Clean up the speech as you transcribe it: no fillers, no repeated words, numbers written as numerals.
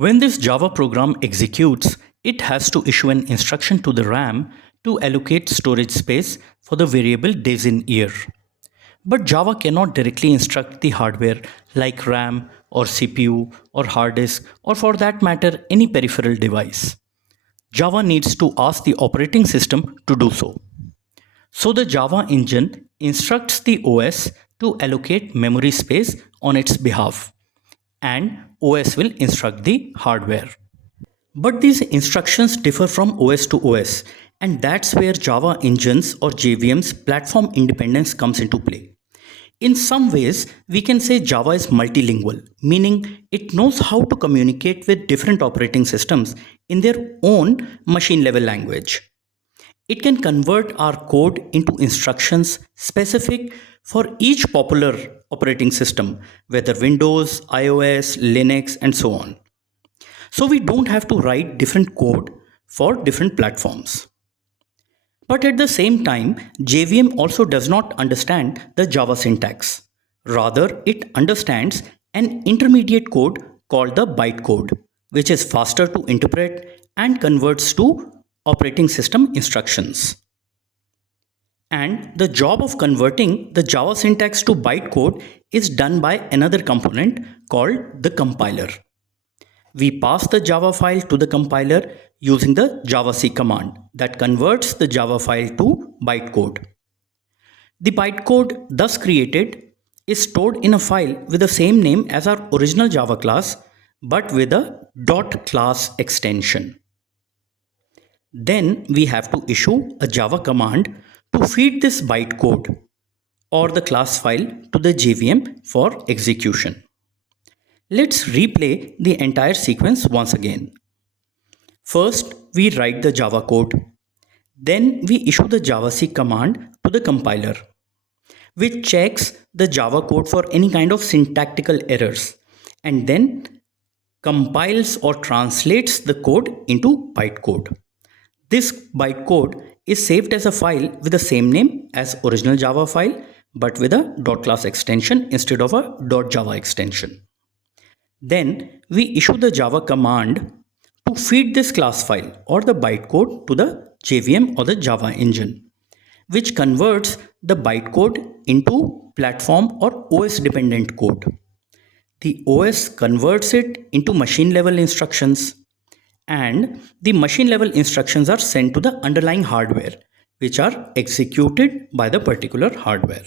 When this Java program executes, it has to issue an instruction to the RAM to allocate storage space for the variable days in year. But Java cannot directly instruct the hardware like RAM or CPU or hard disk or for that matter any peripheral device. Java needs to ask the operating system to do so. So the Java engine instructs the OS to allocate memory space on its behalf, and OS will instruct the hardware. But these instructions differ from OS to OS, and that's where Java engines or JVM's platform independence comes into play. In some ways, we can say Java is multilingual, meaning it knows how to communicate with different operating systems in their own machine level language. It can convert our code into instructions specific for each popular operating system, whether Windows, iOS, Linux, and so on. So we don't have to write different code for different platforms. But at the same time, JVM also does not understand the Java syntax. Rather, it understands an intermediate code called the bytecode, which is faster to interpret and converts to operating system instructions. And the job of converting the Java syntax to bytecode is done by another component called the compiler. We pass the Java file to the compiler using the javac command that converts the Java file to bytecode. The bytecode thus created is stored in a file with the same name as our original Java class but with a .class extension. Then we have to issue a Java command to feed this bytecode or the class file to the JVM for execution. Let's replay the entire sequence once again. First, we write the Java code. Then we issue the javac command to the compiler, which checks the Java code for any kind of syntactical errors and then compiles or translates the code into bytecode. This bytecode is saved as a file with the same name as original Java file but with a .class extension instead of a .java extension. Then we issue the Java command to feed this class file or the bytecode to the JVM or the Java engine, which converts the bytecode into platform or OS dependent code. The OS converts it into machine level instructions, and the machine level instructions are sent to the underlying hardware, which are executed by the particular hardware.